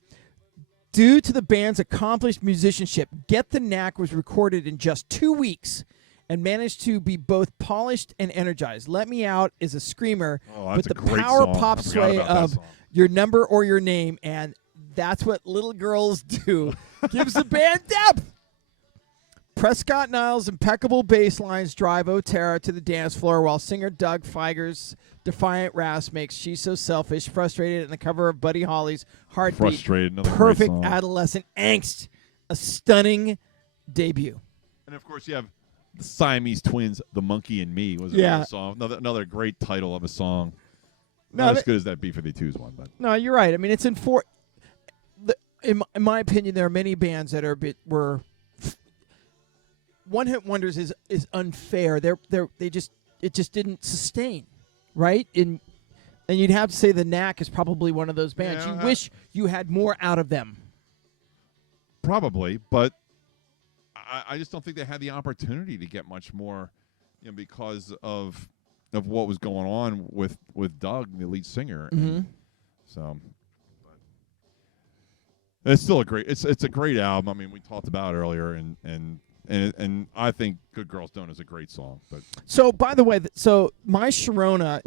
Due to the band's accomplished musicianship, Get the Knack was recorded in just 2 weeks and managed to be both polished and energized. Let Me Out is a screamer with the power pop sway of Your Number or Your Name, and that's what little girls do. Gives the band depth. Prescott Niles' impeccable bass lines drive O'Tara to the dance floor, while singer Doug Feiger's defiant rasp makes She's So Selfish frustrated in the cover of Buddy Holly's Heartbeat. Perfect adolescent angst. A stunning debut. And, of course, you have the Siamese Twins, The Monkey and Me was another song. Another great title of a song. Not as good as that B-52's one. But. No, you're right. I mean, it's in my opinion, there are many bands that were one-hit wonders is unfair. It just didn't sustain, right? And you'd have to say the Knack is probably one of those bands. You wish you had more out of them. Probably, but I just don't think they had the opportunity to get much more, because of what was going on with Doug, the lead singer. Mm-hmm. So it's still it's a great album. I mean, we talked about it earlier, and I think Good Girls Don't is a great song. But so, by the way, My Sharona,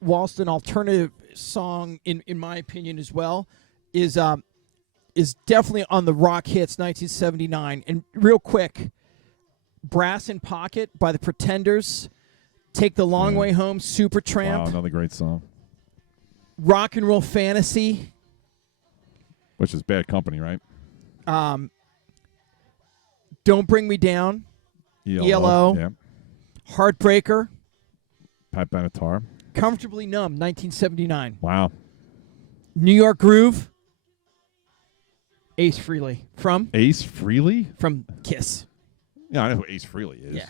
whilst an alternative song in my opinion as well, is definitely on the Rock Hits 1979. And real quick, Brass in Pocket by the Pretenders, Take the Long Way Home, Supertramp. Wow, another great song. Rock and Roll Fantasy, which is Bad Company, right? Don't Bring Me Down, ELO. Yeah. Heartbreaker, Pat Benatar. Comfortably Numb, 1979. Wow. New York Groove, Ace Frehley. From Kiss. Yeah, I know who Ace Frehley is. Yeah.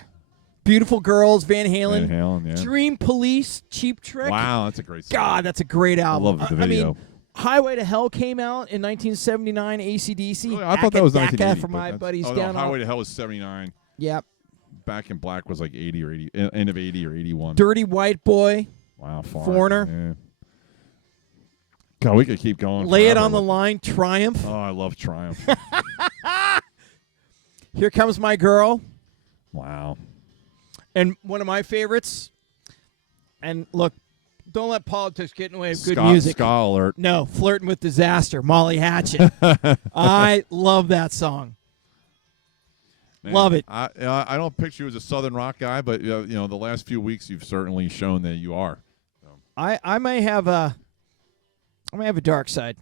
Beautiful Girls, Van Halen. Yeah. Dream Police, Cheap Trick. Wow, that's a great song. God, that's a great album. I love the video. I mean, Highway to Hell came out in 1979, AC/DC. Really? I thought that was 1980. For my buddies down. Highway to Hell was 79. Yep. Back in Black was like 80 or 80, end of 80 or 81. Dirty White Boy. Wow, Foreigner. Yeah. God, we could keep going. Lay It on the Line, Triumph. Oh, I love Triumph. Here Comes My Girl. Wow. And one of my favorites, and look, don't let politics get in the way of good music. Ska alert. No, Flirting with Disaster, Molly Hatchet. I love that song. Man, love it. I don't picture you as a Southern rock guy, but the last few weeks you've certainly shown that you are. So. I may have a dark side.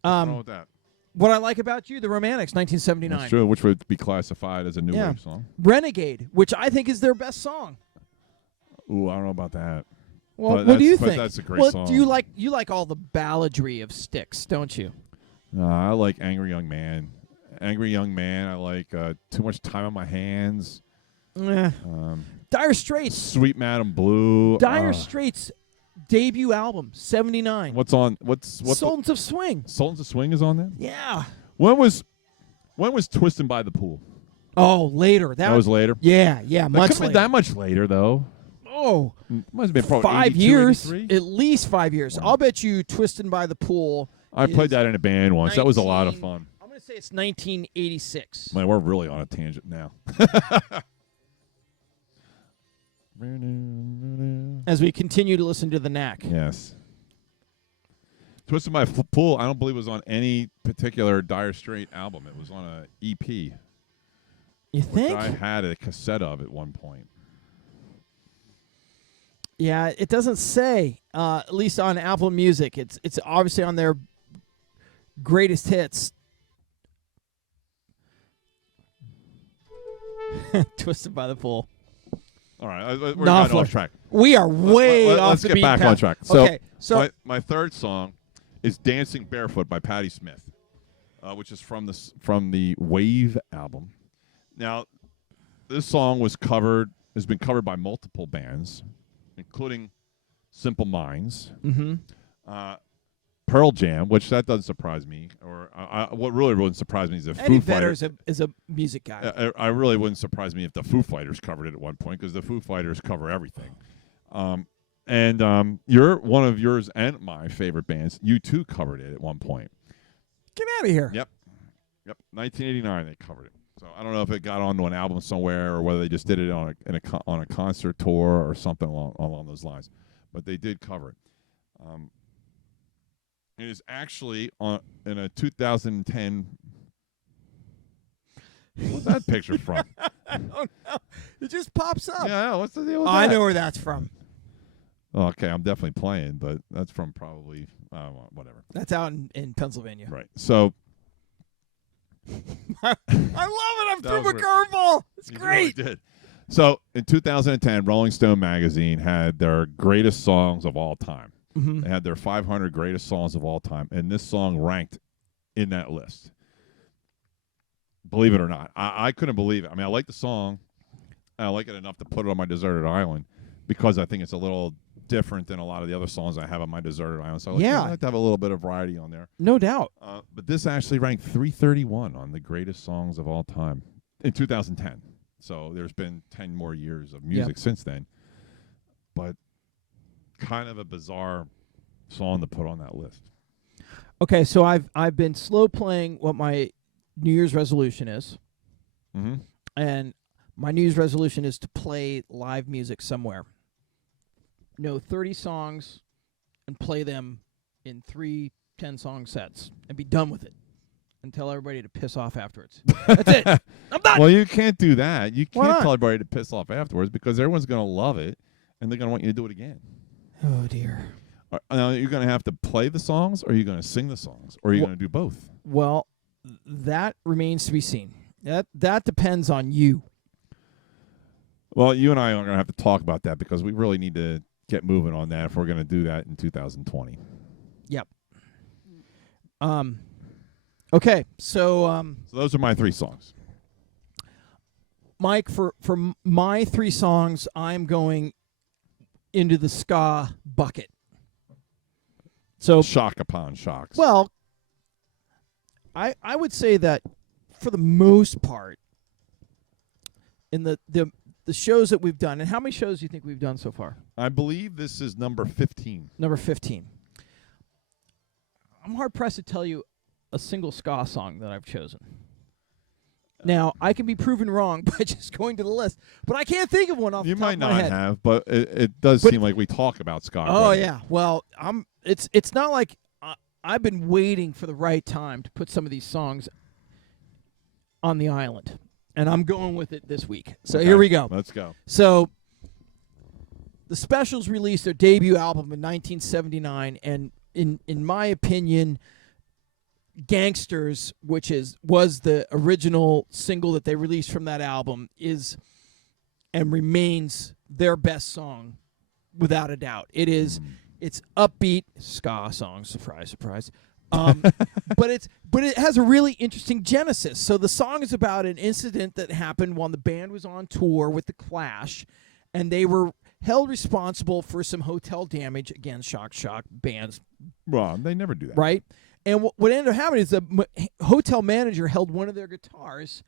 What's wrong with that? What I like about you, The Romantics, 1979. That's true, which would be classified as a new wave song. Renegade, which I think is their best song. Ooh, I don't know about that. Well, what do you think? That's a great song. Do you like all the balladry of Styx, don't you? I like Angry Young Man. Angry Young Man. I like Too Much Time on My Hands. Dire Straits. Sweet Madam Blue. Dire Straits debut album, 79. What's Sultans of Swing. Sultans of Swing is on there? Yeah. When was Twistin' by the Pool? Oh, later. That was later? Yeah, much later. Couldn't that much later, though. Oh. Must have been probably 5 82, years. 83? At least 5 years. Wow. I'll bet you Twistin' by the Pool. I played that in a band once. That was a lot of fun. I'm going to say it's 1986. Man, we're really on a tangent now. As we continue to listen to the Knack. Yes. Twisted by Pool, I don't believe it was on any particular Dire Straits album. It was on an EP. You think? I had a cassette of at one point. Yeah, it doesn't say. At least on Apple Music, it's obviously on their greatest hits. Twisted by the Pool. All right, we're not off track. We are way off the beat path. Let's get back on track. So, okay, so my third song is "Dancing Barefoot" by Patti Smith, which is from the Wave album. Now, this song has been covered by multiple bands, including Simple Minds, Pearl Jam, which that doesn't surprise me. Or what really wouldn't surprise me is if Eddie Vedder is a music guy. I really wouldn't surprise me if the Foo Fighters covered it at one point, because the Foo Fighters cover everything. And you're one of yours and my favorite bands. U2 covered it at one point. Get out of here. Yep. 1989 they covered it. So I don't know if it got onto an album somewhere or whether they just did it on a concert tour or something along those lines. But they did cover it. It is actually in a 2010. What's that picture from? I don't know. It just pops up. Yeah, what's the deal with that? I know where that's from. Oh, okay, I'm definitely playing, but that's from probably whatever. That's out in Pennsylvania. Right. So I love it. I've threw a curveball. It's great. Really did. So in 2010, Rolling Stone magazine had their greatest songs of all time. Mm-hmm. They had their 500 greatest songs of all time, and this song ranked in that list. Believe it or not. I couldn't believe it. I mean, I like the song. I like it enough to put it on my deserted island because I think it's a little different than a lot of the other songs I have on my deserted island. So I like to have a little bit of variety on there. No doubt. But this actually ranked 331 on the greatest songs of all time in 2010. So there's been 10 more years of music since then. But kind of a bizarre song to put on that list. Okay, so I've been slow playing what my New Year's resolution is. Mm-hmm. And my New Year's resolution is to play live music somewhere. 30 songs and play them in 3 10-song sets and be done with it and tell everybody to piss off afterwards. That's it. I'm done. Well, you can't do that. You Why can't not? tell everybody to piss off afterwards because everyone's going to love it and they're going to want you to do it again. Oh, dear. Now, you're going to have to play the songs or are you going to sing the songs or are you going to do both? Well, that remains to be seen. That depends on you. Well, you and I are going to have to talk about that because we really need to get moving on that if we're going to do that in 2020. Yep. Okay, so those are my 3 songs. Mike, for my 3 songs, I'm going into the ska bucket. So shock upon shocks. Well, I would say that for the most part, in the shows that we've done, and how many shows do you think we've done so far? I believe this is number 15. Number 15. I'm hard-pressed to tell you a single ska song that I've chosen. Now, I can be proven wrong by just going to the list, but I can't think of one off the top of my head. You might not have, but it does seem like we talk about ska. Oh, yeah. Well, it's not like I've been waiting for the right time to put some of these songs on the island, and I'm going with it this week. So here we go. Let's go. So the Specials released their debut album in 1979, and in my opinion, Gangsters, which was the original single that they released from that album, is and remains their best song without a doubt. It's upbeat ska song, surprise, surprise. But it has a really interesting genesis. So the song is about an incident that happened while the band was on tour with the Clash, and they were held responsible for some hotel damage. Again, shock bands. Well, they never do that, right? And what ended up happening is the hotel manager held one of their guitars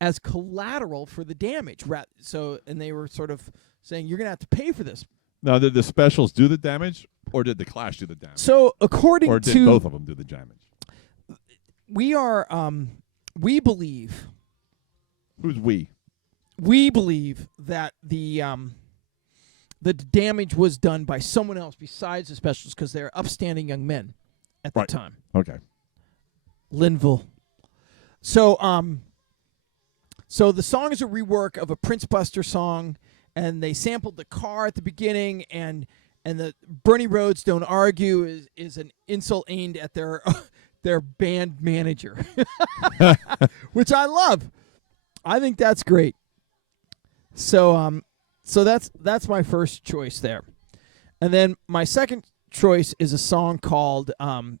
as collateral for the damage. And they were sort of saying, "You're going to have to pay for this." Now, did the Specials do the damage, or did the Clash do the damage? So, according to... Or did both of them do the damage? We believe... Who's we? We believe that the damage was done by someone else besides the Specials because they're upstanding young men at the time. Okay. Linville. So the song is a rework of a Prince Buster song, and they sampled the car at the beginning, and the Bernie Rhodes Don't Argue is an insult aimed at their band manager, which I love. I think that's great. So that's my first choice there. And then my second choice is a song called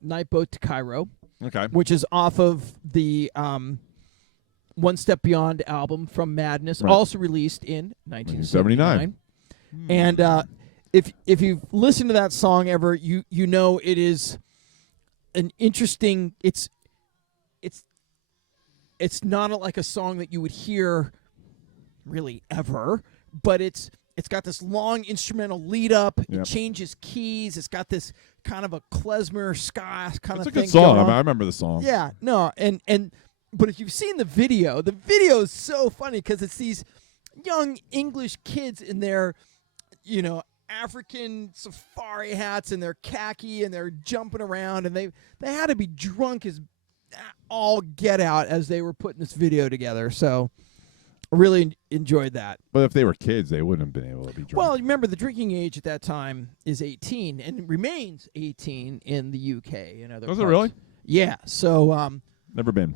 Night Boat to Cairo, which is off of the One Step Beyond album from Madness, also released in 1979. And if you've listened to that song ever, you know it is an interesting. It's not like a song that you would hear really ever, but it's It's got this long instrumental lead up. Yep. It changes keys. It's got this kind of a klezmer ska kind It's of a thing good song. going on. I remember the song. Yeah, no, but if you've seen the video is so funny because it's these young English kids in their, African safari hats and their khaki and they're jumping around and they had to be drunk as all get out as they were putting this video together. So I really enjoyed that. But if they were kids, they wouldn't have been able to be drunk. Well, remember the drinking age at that time is 18 and it remains 18 in the UK and other Was parts. it really? Yeah. So Never been.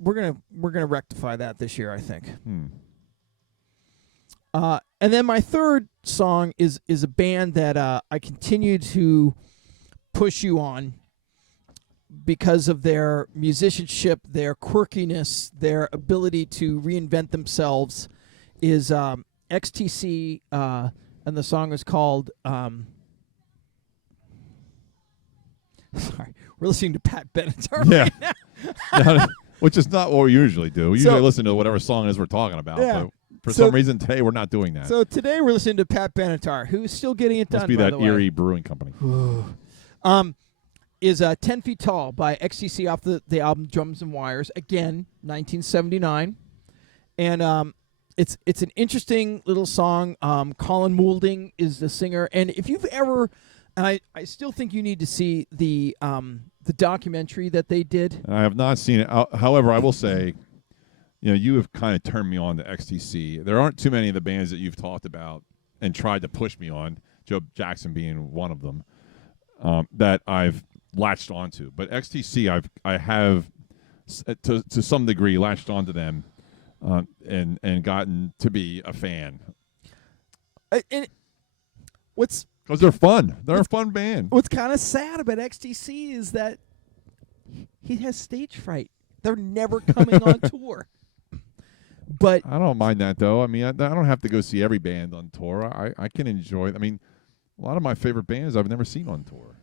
we're gonna rectify that this year, I think. Hmm. And then my third song is a band that I continue to push you on because of their musicianship, their quirkiness, their ability to reinvent themselves. Is XTC, and the song is called. Sorry, we're listening to Pat Benatar. Yeah. Right now. Which is not what we usually do. We So- usually listen to whatever song it is we're talking about. Yeah. But for So- some reason today we're not doing that. So today we're listening to Pat Benatar, who's still getting it done. Must be by that the way. Erie Brewing Company. Is 10 Feet Tall by XTC off the album Drums and Wires. Again, 1979. And it's an interesting little song. Colin Moulding is the singer. And if you've ever, and I still think you need to see the documentary that they did. I have not seen it. However, I will say, you have kind of turned me on to XTC. There aren't too many of the bands that you've talked about and tried to push me on, Joe Jackson being one of them, that I've latched onto. But XTC, I have to some degree latched onto them and gotten to be a fan. And what's Because they're fun. They're a fun band. What's kind of sad about XTC is that he has stage fright. They're never coming on tour. But I don't mind that, though. I mean, I don't have to go see every band on tour. I can enjoy it. I mean, a lot of my favorite bands I've never seen on tour.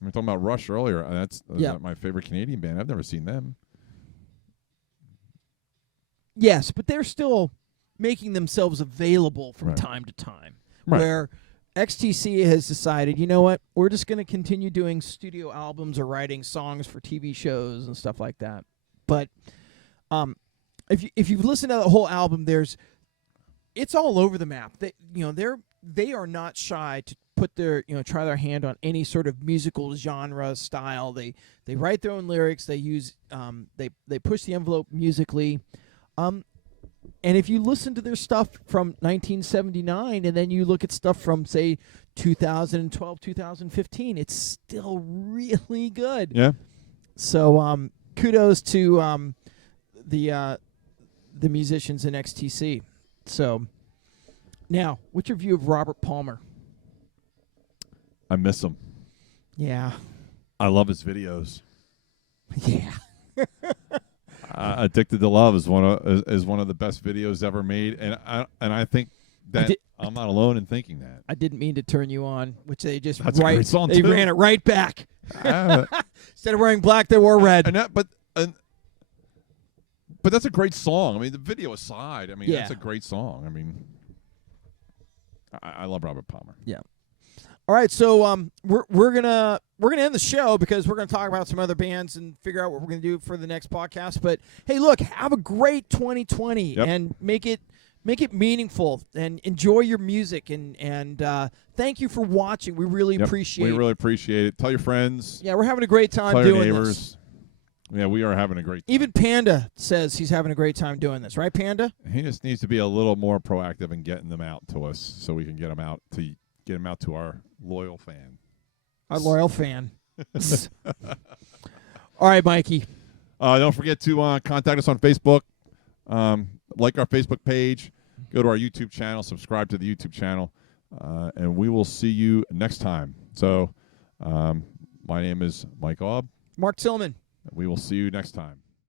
We were talking about Rush earlier. That's my favorite Canadian band. I've never seen them. yes, but they're still making themselves available from Right. time to time. Right. Where XTC has decided, you know what, we're just going to continue doing studio albums or writing songs for TV shows and stuff like that. But if you've listened to the whole album, it's all over the map. They are not shy to put their try their hand on any sort of musical genre style. They write their own lyrics. They use they push the envelope musically. And if you listen to their stuff from 1979 and then you look at stuff from, say, 2012, 2015, it's still really good. Yeah. So kudos to the musicians in XTC. So now, what's your view of Robert Palmer? I miss him. Yeah. I love his videos. Yeah. Addicted to Love is one of the best videos ever made, and I think that I'm not alone in thinking that. I didn't mean to turn you on, which they just That's a great song, they too. ran it right back. Uh, Instead of wearing black, they wore red. but that's a great song. I mean, the video aside, I mean, Yeah. that's a great song. I mean, I love Robert Palmer. Yeah. All right, so we're gonna end the show because we're gonna talk about some other bands and figure out what we're gonna do for the next podcast. But hey, look, have a great 2020 and make it meaningful and enjoy your music and thank you for watching. We really appreciate. We really appreciate it. Tell your friends. Yeah, we're having a great time Tell your doing neighbors. this. Yeah, we are having a great time. Even Panda says he's having a great time doing this, right, Panda? He just needs to be a little more proactive in getting them out to us so we can get them out to our loyal fan. Our loyal fan. All right, Mikey. Don't forget to contact us on Facebook. Like our Facebook page. Go to our YouTube channel. Subscribe to the YouTube channel. And we will see you next time. So my name is Mike Aub. Mark Tillman. We will see you next time.